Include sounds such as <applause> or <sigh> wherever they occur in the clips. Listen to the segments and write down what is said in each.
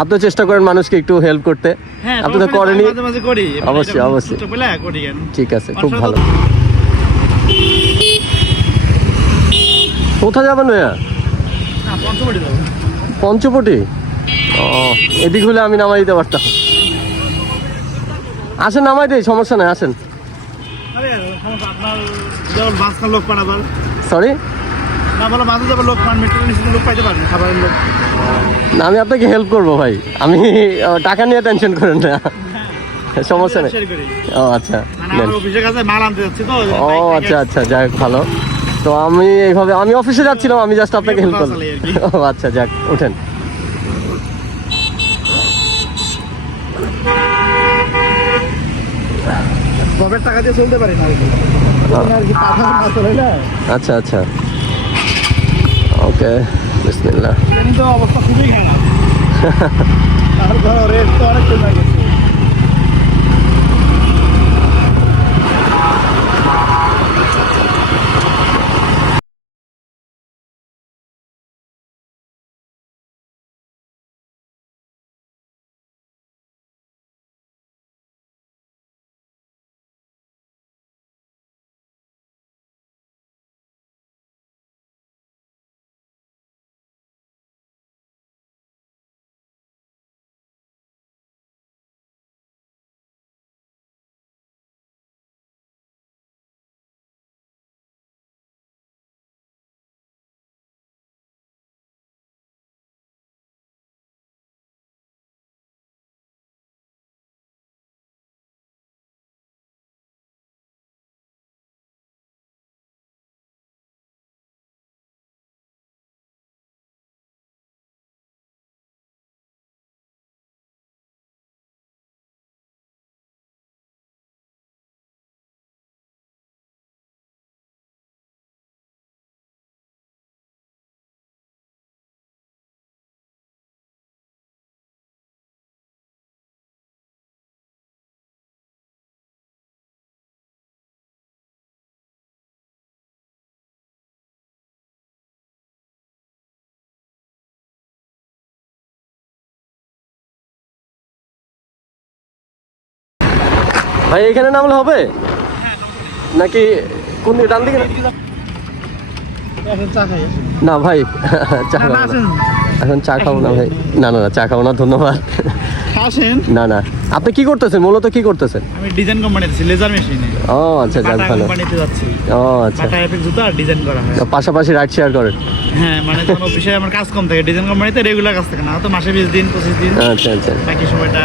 আপনি চেষ্টা করেন মানুষকে একটু হেল্প করতে। হ্যাঁ আপনি তো প্রফেশনাল করেনই। মাঝে মাঝে করি মানে অবশ্যই, অবশ্যই। ঠিক আছে খুব ভালো। কোথায় যাবেন ভাইয়া? পঞ্চবটি পঞ্চপটি ও এদিক হলে আমি নামাই দিতে পারতাম। আসেন নামাই দিই সমস্যা নাই আসেন। সরি না বলো মাঝে যাবে লোক পান মেট্রো লোক পাইতে পারবেন খাবারের লোক। না আমি আপনাকে হেল্প করব ভাই। আমি টাকা নিয়ে টেনশন করেন না। সমস্যা নেই। ও আচ্ছা। মানে ও আচ্ছা আচ্ছা যাক ভালো। তো আমি এইভাবে আমি অফিসে যাচ্ছিলাম আমি জাস্ট আপনাকে হেল্প করলাম। ও আচ্ছা যাক উঠেন। টাকা দিয়ে চলতে পারি না? আচ্ছা আচ্ছা। ওকে বিসমিল্লাহ। অবস্থা খুবই খারাপ। <laughs> তারপর রেট তো অনেক কমে গেছে। ভাই এখানে নামলে হবে? নাকি কোন দিকে ডান দিকে না? ভাই <laughs> চা খাব না। এখন চা খাব না ভাই। না না না চা খাব না ধন্যবাদ। না না। আপনি কি করতেছেন? মূলত কি করতেছেন? আমি ডিজাইন কোম্পানিতে লেজার মেশিনে ও আচ্ছা যাক ভালো কোম্পানিতে যাচ্ছি। ও আচ্ছা। ডিজাইন করা হয়। পাশাপাশি রাইড শেয়ার করেন। হ্যাঁ মানে অফিসে আমার কাজ কম থাকে ডিজাইন কোম্পানিতে রেগুলার কাজ থাকে না। তো মাসে বিশ দিন পঁচিশ দিন আচ্ছা আচ্ছা। বাকি সময়টা।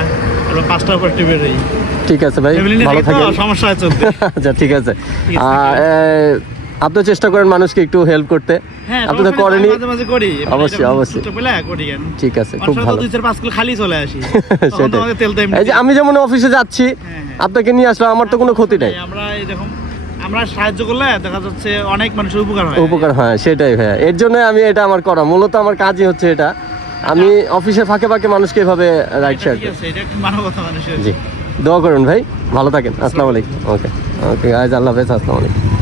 পাঁচটার পর ঠিক আছে ভাই ভালো থাকেন। সমস্যা হয় আচ্ছা ঠিক আছে। আছে, আপনি চেষ্টা করেন মানুষকে একটু হেল্প করতে। হ্যাঁ আপনি তো professional করেনই। মাঝে মাঝে করি। মানে অবশ্যই, অবশ্যই। ঠিক আছে খুব ভালো। খালি চলে আসি। <laughs> এই যে আমি যেমন অফিসে যাচ্ছি হ্যাঁ, হ্যাঁ। আপনাকে নিয়ে আসলাম আমার তো কোনো ক্ষতি নাই। আমরা সাহায্য করলে দেখা যাচ্ছে অনেক মানুষের উপকার হয়। উপকার হয় সেটাই ভাইয়া। এর জন্য আমি এটা আমার করা। মূলত আমার কাজই হচ্ছে এটা। আমি অফিসে ফাঁকে ফাঁকে মানুষকে এভাবে রাইড শেয়ার করি। জি। দোয়া করুন ভাই ভালো থাকেন। আসসালামু আলাইকুম। ওকে ওকে আজ আল্লাহ হাফেজ আসসালামু আলাইকুম।